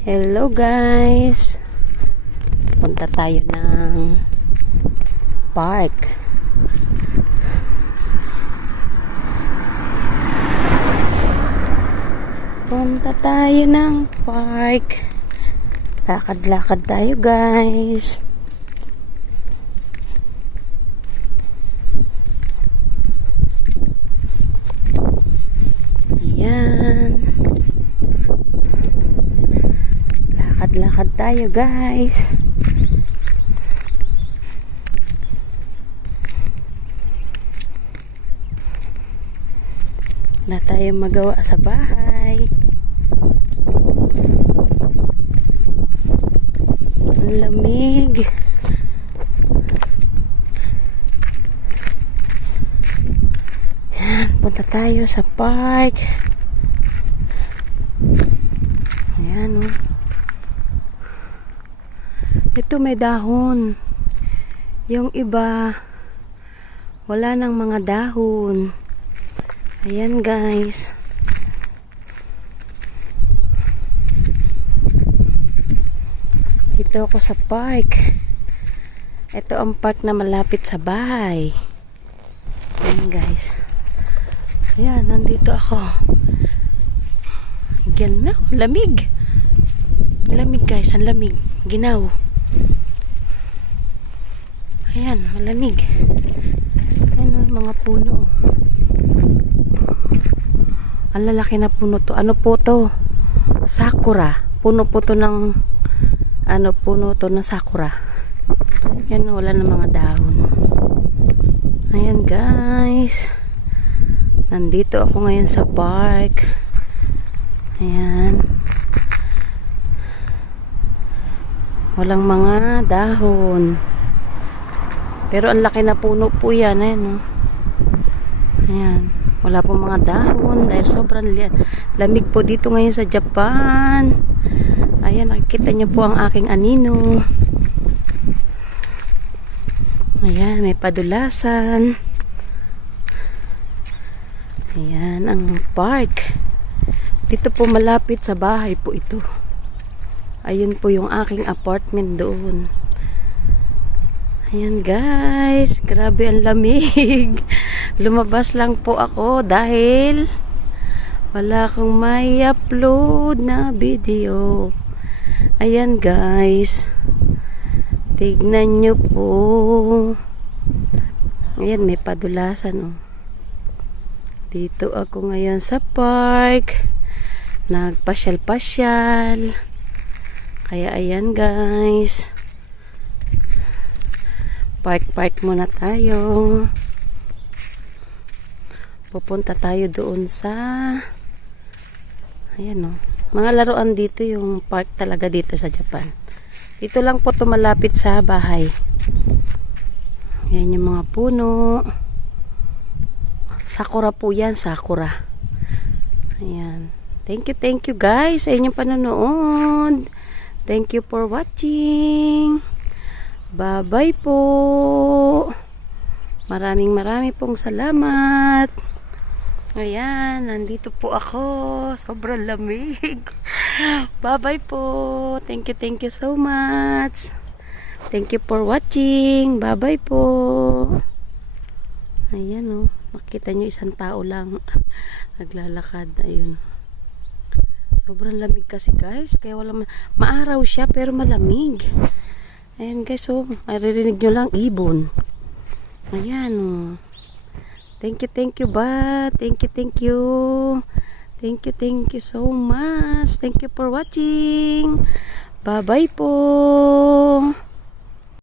Hello guys. Punta tayo ng park. Punta tayo ng park. Lakad-lakad tayo guys. Ayan. Lakad-lakad tayo guys. Wala tayong magawa sa bahay. Ang lamig. Yan, punta tayo sa park. Ayan, oh. Ito may dahon. Yung iba, wala nang mga dahon. Ayan, guys. Dito ako sa park. Ito ang park na malapit sa bahay. Ayan, guys. Ayan, nandito ako. Yan na, lamig. Lamig guys, ang lamig. Ginaw. Ayan, malamig. Ayan mga puno. Ang lalaki na puno to. Ano po to? Sakura. Puno po to ng ano puno to ng sakura. Yan, wala na mga dahon. Ayan guys. Nandito ako ngayon sa park. Ayan. Walang mga dahon. Pero ang laki na puno po yan. Ayan, oh. Ayan. Wala po mga dahon dahil sobrang lamig po dito ngayon sa Japan. Ayan, nakikita niyo po ang aking anino. Ayan, may padulasan. Ayan, ang park. Dito po malapit sa bahay po ito. Ayun po yung aking apartment doon. Ayan guys, grabe ang lamig. Lumabas lang po ako dahil wala akong may upload na video. Ayan guys. Tignan nyo po. Ayan, may padulasan oh. Dito ako ngayon sa park. Nagpasyal-pasyal. Kaya ayan guys. Park-park muna tayo. Pupunta tayo doon sa ayan o. Mga laruan dito yung park talaga dito sa Japan. Dito lang po tumalapit sa bahay. Ayan yung mga puno. Sakura po yan, sakura. Ayan. Thank you, thank you guys sa inyong panonood. Thank you for watching. Bye-bye po. Maraming maraming pong salamat. Ayan, nandito po ako. Sobrang lamig. Bye-bye po. Thank you, thank you so much. Thank you for watching. Bye-bye po. Ayan o. Oh. Makita nyo isang tao lang naglalakad. Ayun. Sobrang lamig kasi guys. Kaya wala ma maaraw siya pero malamig. Ayan guys oh. Maririnig nyo lang ibon. Ayan oh. Thank you, thank you ba? Thank you, thank you. Thank you, thank you so much. Thank you for watching. Bye-bye po.